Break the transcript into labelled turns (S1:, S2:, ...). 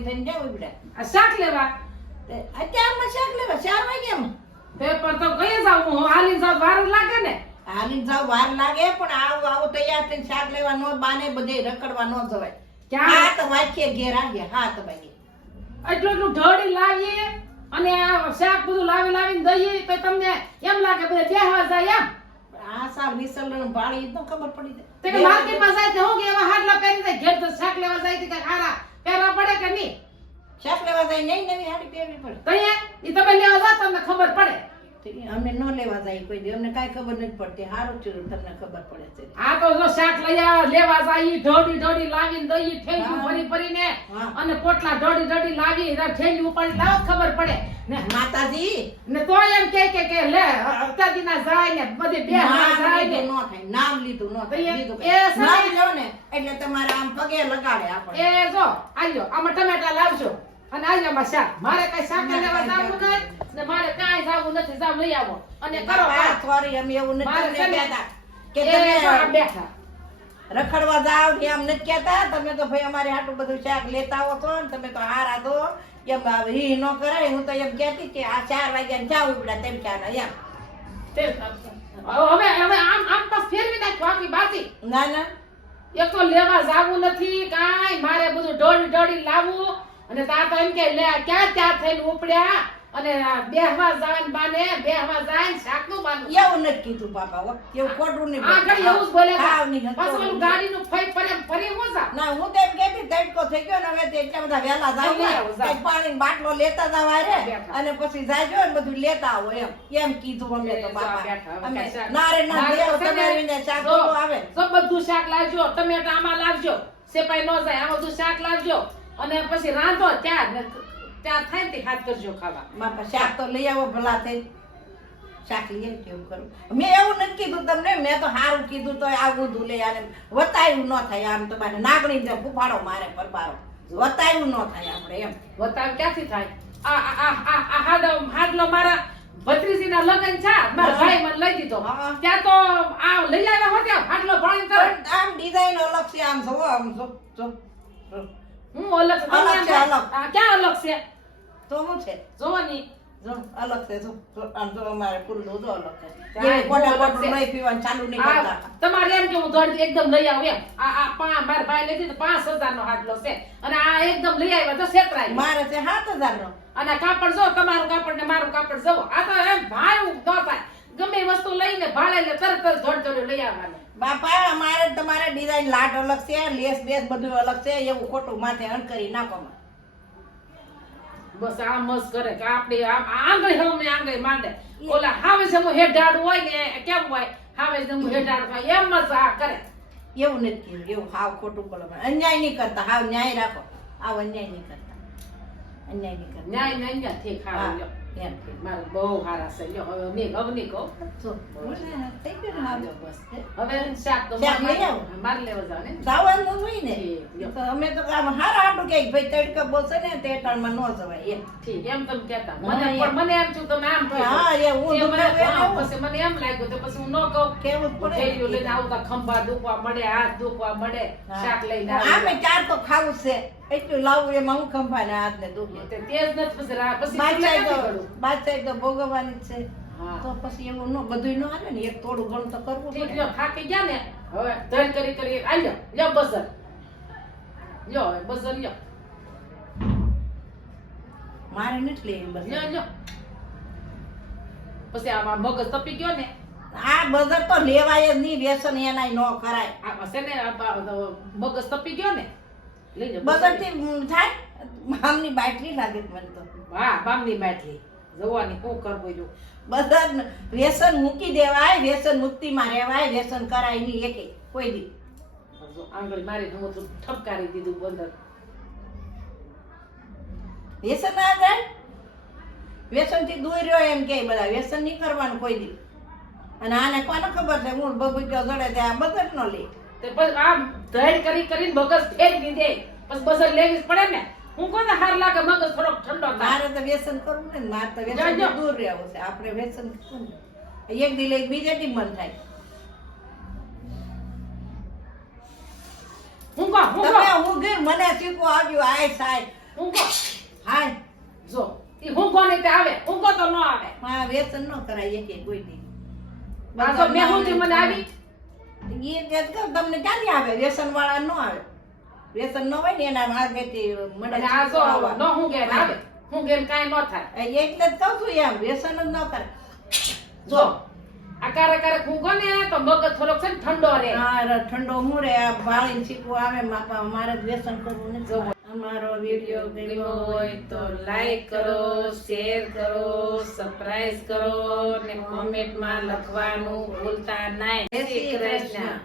S1: તૈયારી થઈને જાવ ibડા.
S2: આ શાક લેવા?
S1: અત્યારમાં શાક લેવા ચાર વાગ્યામાં
S2: પેપર તો કઈ જાવ હું હાલી જાવ વાર લાગે ને?
S1: હાલી જાવ વાર લાગે પણ આવું આવું તૈયાર થઈને શાક લેવા નો બાને બધે રખડવા નો જવાય.
S2: ક્યાં?
S1: હાથ વાંચીએ ઘેર આવીએ હાથ વાગે
S2: એટલું એટલું ઢળી લાવીએ અને આ શાક બધું લાવી લાવીને દઈએ તો તમને એમ લાગે બધે બેહવા જાય એમ?
S1: આ સાર વિસલણ ભાળી તો ખબર પડી જાય.
S2: તે માર્કેટમાં જાય તો હું કે એવા હાડલા પહેરી જાય? ઘેર તો શાક લેવા જાય તો કે હારા પહેરવા પડે કે નહીં?
S1: શાક લેવા જાય નહીં નવી સાડી પહેરવી પડે.
S2: તો એ? તમે લેવા જાવ તમને ખબર પડે.
S1: તો ઈ અમે ન લેવા જાય કોઈ દી. અમને કાંઈ ખબર નથી પડતી. સારું છે તમને ખબર પડે છે.
S2: આ તો જો શાક લઈ આવ લેવા જાય ઢોડી ઢોડી લાવીને દઈ ઠેલી ભરી ભરીને અને પોટલા ઢોડી ઢોડી લાવી રા ઠેલી ઉપાડી લાવો ખબર પડે. ને
S1: માતાજી.
S2: ને તો એમ કે કે કે લે અત્યારથી ના જાય ને બધે બે
S1: નામ
S2: જાય ને.
S1: લીધું ન થાય. નામ લીધું ન થાય.
S2: એ-
S1: નામ લો ને એટલે તમારે આમ પગે લગાડે આપણે.
S2: એ જો આલ્યો આમાં ટમેટા લાવજો. અને આલ્યો આમાં શાક. મારે કઈ શાક લેવા જાવું નથી. ને મારે કાંઈ જાવું નથી જાવ લઈ આવો. અને કરો કામ.
S1: અમે એવું નથી કહેતા. કે તમે
S2: બેઠા.
S1: રખડવા જાવ ને એમ નથી કહેતા. તમે તો ભાઈ અમારે આટલું બધું શાક લેતા આવો છો ને તમે તો હારા દો. એમ હવે ન કરાય. હું તો એમ કહેતી કે આ ચાર વાગ્યા જાવ ઉપડા તેમ ચાર એમ
S2: હવે હવે આમ આમ તો ફેરવી નાખ્યો આખી બાજી
S1: ના ના.
S2: એક તો લેવા જાવું નથી કાંઈ મારે બધું ઢોળી ઢોળી લાવવું અને તા તો એમ કે લે ક્યાં ત્યાં થઈને ઉપડ્યા? અને બેહવા જાય બાને બેહવા જાય શાકનું બાન.
S1: એવું નથી કીધું બાપા હો. એવું ખોટું નહીં
S2: આગળ એવું જ બોલે પાછું. ગાડીનું ફઈ ફરે ફરી હું જા
S1: ના હું તો એમ કહેતી તડકો થઈ ગયો ને હવે તે એટલા બધા
S2: વેલા જાઓ.
S1: પાણી બાટલો લેતા જવા
S2: રે
S1: અને પછી જાજો ને બધું લેતા આવો એમ. એમ કીધું અમે તો બાપા. અમે ના રે ના દેવો તમારી શાક આવે.
S2: તો બધું શાક લાવજો ટમેટા આમાં લાવજો. સેપાઈ ન જાય આ બધું શાક લાવજો. અને પછી રાંધો ત્યાં ને ત્યાં થાય ને હાથ કરજો ખાવા.
S1: બાપા શાક તો લઈ આવો ભલા થઈ શાક લઈ આવી કેવું કરું? મેં એવું નથી કીધું તમને મેં તો સારું કીધું તો આવું બધું લઈ આને. વતાયું ન થાય આમ તમારે નાગણી જેમ ફૂફાડો મારે પરબારો. વતાયું ન થાય આપણે એમ.
S2: વતાવ ક્યાંથી થાય? આ આ આ આ આ હાડો હાડલો મારા ભત્રીજીના લગ્ન છે મારા ભાઈ મને લઈ દીધો.
S1: હા.
S2: ત્યાં તો આ લઈ આવ્યા હોત્યા હાડલો ભણી
S1: આમ ડિઝાઇન અલગ છે આમ જો આમ જો જો.
S2: હું અલગ
S1: અલગ છે, અલગ.
S2: આ ક્યાં અલગ છે?
S1: તો હું છે? જો અલગ છે જો. આમ જો અમારે અલગ ચાલુ નહીં કરતા.
S2: તમારે એમ કે હું દોડથી એકદમ લઈ આવું એમ. આ આ પાંચ મારા ભાઈ લેતી દીધું પાંચ હજાર નો હાડલો છે. અને આ એકદમ લઈ આવ્યા તો છેતરાય.
S1: મારે છે સાત હજાર નો
S2: અને કાપડ જો તમારું કાપડ ને મારું કાપડ જવો આ તો એમ ભાઈ ન થાય. ગમે વસ્તુ લઈને ભાડે ને તરત જ દોડ લઈ આવવાનું.
S1: બાપા અમારે તમારે ડિઝાઇન લાટ અલગ છે લેસ બેસ બધું અલગ છે એવું ખોટું માથે અણ કરી નાખો
S2: બસ આ મસ્ત કરે કે આપણે આમ આંગળી હમ આંગળી માંડે. ઓલા હાવે હું હેડાડું હોય ને કેમ હોય? હાવે હું હેડાડું હોય એમ જ આ કરે.
S1: એવું નથી એવું હાવ ખોટું બોલો અન્યાય નહીં કરતા હાવ ન્યાય રાખો. આવ અન્યાય નહીં કરતા. અન્યાય નહીં કરતા.
S2: ન્યાય ને અહીંયા થી ખાવા લ્યો
S1: એમ
S2: મારે બહુ સારા છે લ્યો હવે મેં અવની કહું
S1: જો થઈ ગયું ને હાવ.
S2: બસ હવે શાક તો મારે લેવા જાવ ને
S1: જવાનું હોય ને
S2: ઠીક, લ્યો.
S1: તો અમે તો આમ હારા હાટું કે ભાઈ તડકા બોલશે ને તે ટાણમાં ન જવાય એમ
S2: ઠીક એમ તમે કહેતા મને
S1: એમ.
S2: પણ મને એમ થયું તમે આમ
S1: હા એ હું
S2: મને
S1: દુખાવે
S2: પછી મને એમ લાગ્યું તો પછી હું ન કહું
S1: કેવું જ પડે
S2: થેલીઓ લઈને આવું ખંભા દુખવા મળે હાથ દુખવા મળે શાક લઈને
S1: આમે ચાર તો ખાવું છે એટલું લાવવું એમાં હું ખંભા ને હાથ ને દુખે.
S2: તે તેજ નથી પછી રા- પછી
S1: બાદશાહી તો ભોગવવાની જ છે.
S2: હા.
S1: તો પછી એવું ન બધું ન આવે ને એક થોડું ઘણું તો કરવું પડે.
S2: થાકી ગયા ને? હવે. ધર કરી કરી આ લ્યો બસર લ્યો બસર લ્યો.
S1: મારે નથી એમ બસ
S2: લ્યો લ્યો. પછી આમાં મગજ તપી ગયો ને?
S1: આ બગર તો લેવાય જ નહીં વ્યસન એનાય ન કરાય.
S2: આ હશે ને બગસ મગજ તપી ગયો ને? લઈ લો
S1: બજારથી થાય? મામની બાટલી લાગે મને તો.
S2: હા મામની બાટલી. જોવાની શું કરવું જો
S1: બધા વ્યસન મૂકી દેવાય વ્યસન મુક્તિમાં રહેવાય વ્યસન કરાય નહીં એકે કોઈ દી.
S2: આંગળી મારી હું તો ઠપકારી દીધું બંદર.
S1: વ્યસન ના જાય વ્યસનથી દૂર રહ્યો એમ કે બધા વ્યસન નહીં કરવાનું કોઈ દી. અને આને કોને ખબર છે? હું બબુક્યો જડે ત્યાં બજાર નો લે.
S2: તે પછી આમ ધડ કરી કરીને મગજ ફેરવી દીધે. પછી બસ લેવી પડે ને. હું કોને હાર લાગે મગજ થોડોક ઠંડો
S1: મારે તો વ્યસન કરવું ને મારે તો વ્યસન દૂર રહેવું છે. આપણે વ્યસન કરવું ને. એક દિલે બીજે દી મન થાય.
S2: હું કહું હું કહું.
S1: હું ગઈ મને ચીકો આવ્યું આય સાય.
S2: ઊંઘો
S1: હાય.
S2: જો ઈ ઊંઘો ને તે આવે? ઊંઘો તો ન આવે.
S1: મારા વ્યસન ન કરાય એક કોઈ દી.
S2: મેં હું મને આવી?
S1: એ તમને ક્યાંથી આવે? વ્યસન વાળા નો આવે. વ્યસન ન હોય ને એના
S2: ન ઊંઘે ને આવે. ને કાંઈ ન થાય.
S1: એટલે જ કહું છું એમ વેસન જ ન થાય.
S2: જો આ આકાર કારે ઊંઘો ને તો મગજ થોડોક છે ને ઠંડો રહે.
S1: હા ઠંડો હું રે ભાળીને શીખવું આવે મારે જ વ્યસન કરવું નથી અમારો વીડિયો
S2: ગમ્યો હોય તો લાઈક કરો શેર કરો સબસ્ક્રાઇબ કરો ને કોમેન્ટમાં લખવાનું ભૂલતા નહીં.
S1: શ્રી કૃષ્ણ.